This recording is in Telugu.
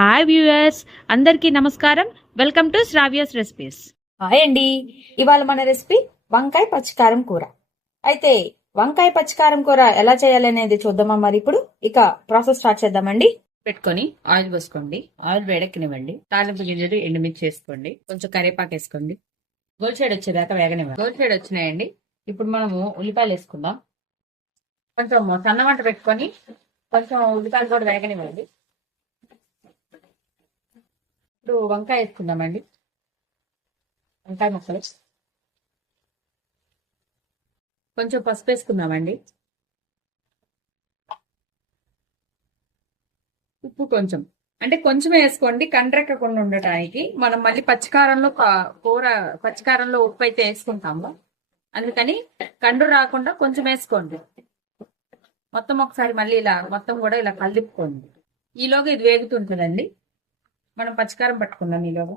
హాయ్ వ్యూయర్స్, అందరికీ నమస్కారం. Welcome to Sravya's recipes. Hi అండి. ఇవాళ మన రెసిపీ వంకాయ పచ్చికారం కూర. అయితే వంకాయ పచ్చికారం కూర ఎలా చేయాలనేది చూద్దామా? మరి ఇప్పుడు ఇక ప్రాసెస్ స్టార్ట్ చేద్దామండి. పెట్టుకొని ఆయిల్ పోసుకోండి. ఆయిల్ వేడెక్కనివ్వండి. తాలింపు గింజలు ఎండుమిర్చి వేసుకోండి. కొంచెం కరివేపాకు వేసుకోండి. గోల్ సైడ్ వచ్చేదాకా వేగనివ్వండి. గోల్ సైడ్ వచ్చినాయండి. ఇప్పుడు మనము ఉల్లిపాయలు వేసుకుందాం. కొంచెం సన్నమంట పెట్టుకొని కొంచెం ఉల్లిపాయలు కూడా వేగనివ్వండి. ఇప్పుడు వంకాయ వేసుకుందామండి. వంకాయ ముక్కలు కొంచెం పసుపు వేసుకుందామండి. ఉప్పు కొంచెం, అంటే కొంచెం వేసుకోండి కండ్రెక్కకుండా ఉండటానికి. మనం మళ్ళీ పచ్చికారంలో ఉప్పు అయితే వేసుకుంటాము, అందుకని కండు రాకుండా కొంచెం వేసుకోండి. మొత్తం ఒకసారి మళ్ళీ ఇలా మొత్తం కూడా ఇలా కలిపుకోండి. ఈలోగా ఇది వేగుతుంటుందండి. మనం పచ్చికారం పట్టుకుందాం ఈలోగా.